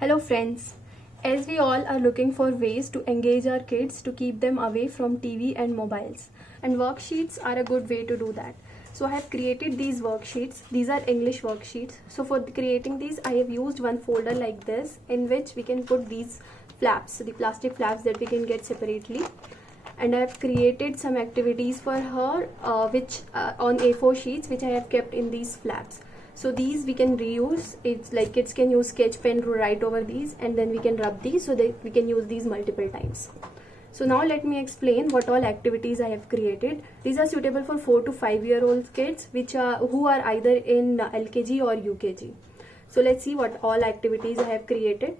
Hello friends, as we all are looking for ways to engage our kids to keep them away from TV and mobiles, and worksheets are a good way to do that. So I have created these worksheets. These are English worksheets. So for creating these I have used one folder like this in which we can put these flaps, the plastic flaps that we can get separately. And I have created some activities for her which on A4 sheets which I have kept in these flaps. So these we can reuse. It's like kids can use sketch pen to write over these, and then we can rub these so that we can use these multiple times. So now let me explain what all activities I have created. These are suitable for 4 to 5-year-old kids who are either in LKG or UKG. So let's see what all activities I have created.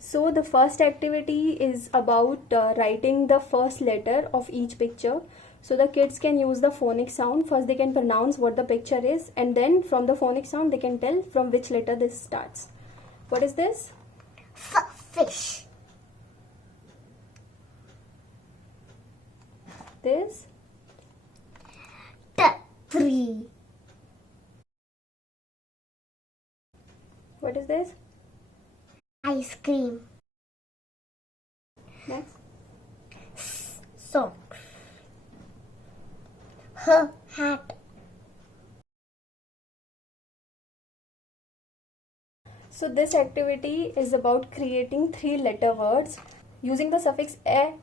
So the first activity is about writing the first letter of each picture. So the kids can use the phonic sound. First they can pronounce what the picture is, and then from the phonic sound they can tell from which letter this starts. What is this? Fish. This? Tree. What is this? Ice cream. Next. Socks. Her hat. So this activity is about creating 3-letter words using the suffix at.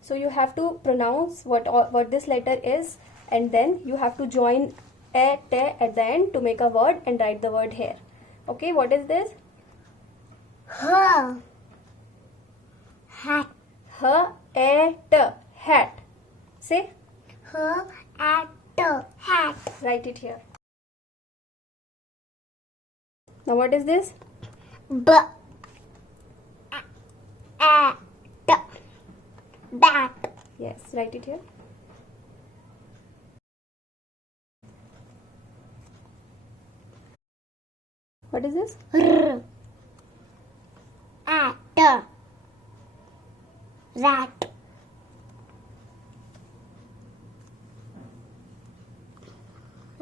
So you have to pronounce what this letter is, and then you have to join at the end to make a word and write the word here. Okay, what is this? Her hat. Hat. Say. Her at hat. Write it here. Now what is this? Bat. Bat. Yes, write it here. What is this? R. At. Rat.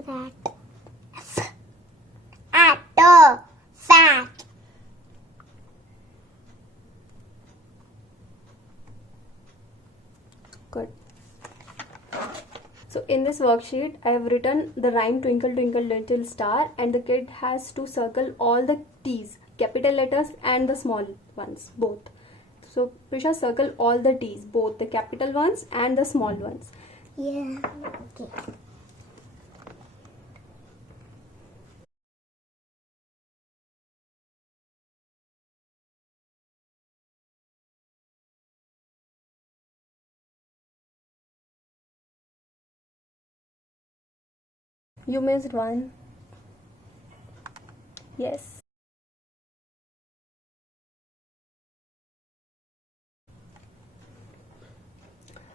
Rat. At. Fat. Good. So in this worksheet, I have written the rhyme Twinkle Twinkle Little Star, and the kid has to circle all the T's, capital letters and the small ones, both. So Prisha, circle all the T's, both the capital ones and the small ones. Yeah. Okay. You missed one. Yes.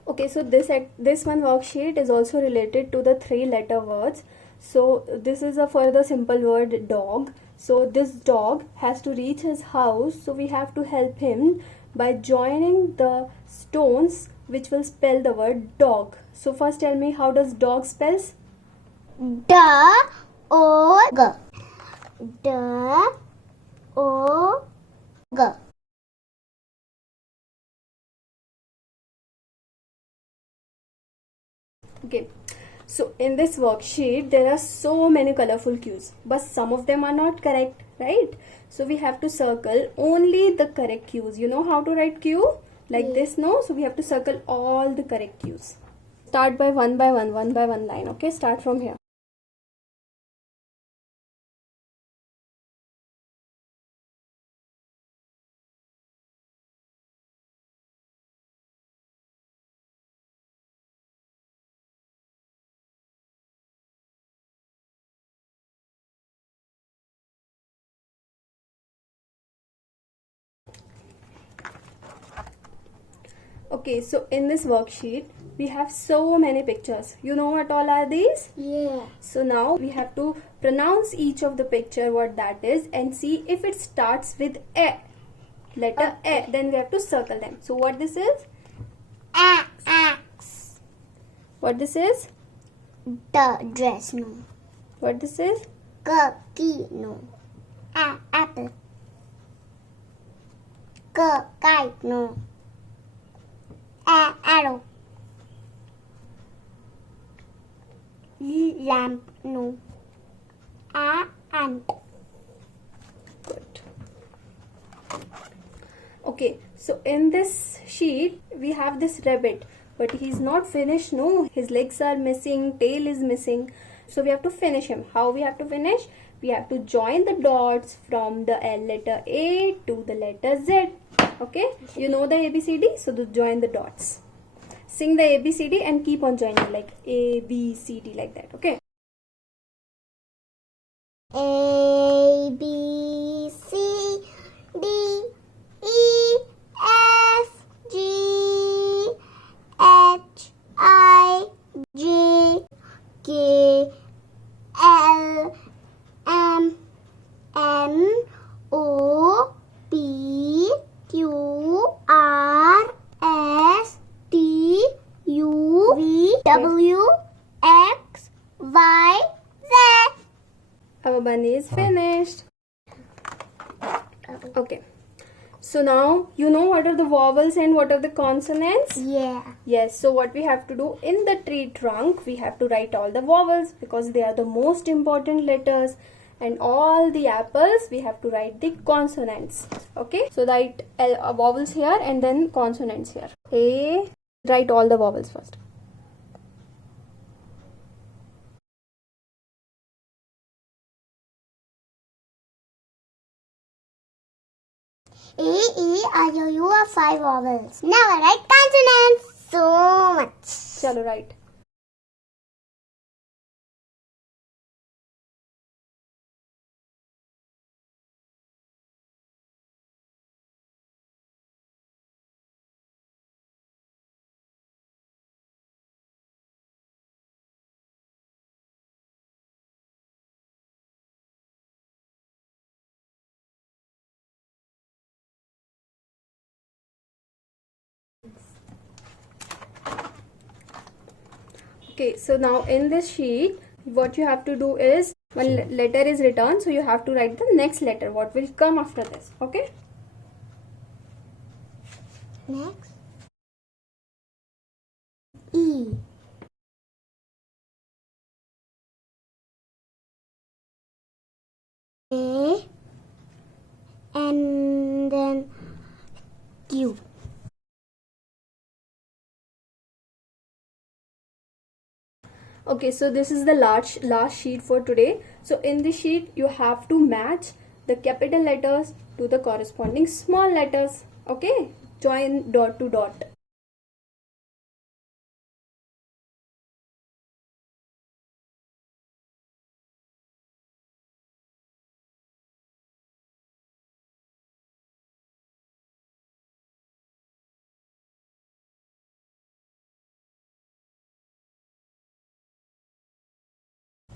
Okay, so this one worksheet is also related to the 3-letter words. So this is for the simple word dog. So this dog has to reach his house, so we have to help him by joining the stones which will spell the word dog. So first tell me, how does dog spells? D-O-G. D-O-G. Okay, so in this worksheet there are so many colorful cues, but some of them are not correct, right? So we have to circle only the correct cues. You know how to write cue like this, no? So we have to circle all the correct cues. Start by one by one line. Okay, start from here. Okay, so in this worksheet we have so many pictures. You know what all are these? Yeah. So now we have to pronounce each of the picture what that is and see if it starts with A, letter A. Then we have to circle them. So what this is? Axe. What this is? The dress, no. What this is? Cookie, no. Apple. Kite, no. Arrow. Lamp, no. Ant. Good. Okay, so in this sheet we have this rabbit, but he's not finished. No, his legs are missing, tail is missing. So we have to finish him. How we have to finish? We have to join the dots from the letter A to the letter Z. Okay, you know the ABCD, so to join the dots. Sing the ABCD and keep on joining like A, B, C, D like that. Okay. A, B, C, D, E, F, G, H, I, J, K, L, M, N, O, P, Q, R, S, T, U, V, W, X, Y, Z. Our bunny is finished. Okay. So now you know what are the vowels and what are the consonants? Yeah. Yes, so what we have to do in the tree trunk, we have to write all the vowels because they are the most important letters, and all the apples we have to write the consonants. Okay, so write vowels here and then consonants here. A, write all the vowels first. A, E, I, O, U are 5 vowels. Now I write consonants. So much. Chalo, write. Okay, so now in this sheet, what you have to do is, one letter is written, so you have to write the next letter, what will come after this. Okay? Next. E. A. And then Q. Okay, so this is the last sheet for today. So in this sheet, you have to match the capital letters to the corresponding small letters. Okay, join dot to dot.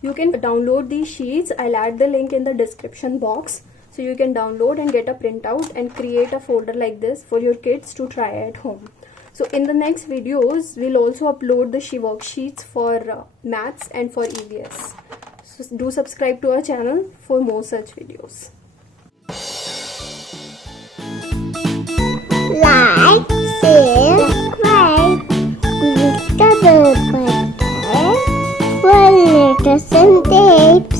You can download these sheets. I'll add the link in the description box. So you can download and get a printout and create a folder like this for your kids to try at home. So in the next videos, we'll also upload the worksheets for maths and for EVS. So do subscribe to our channel for more such videos. Like, share, subscribe, click the bell button for latest updates.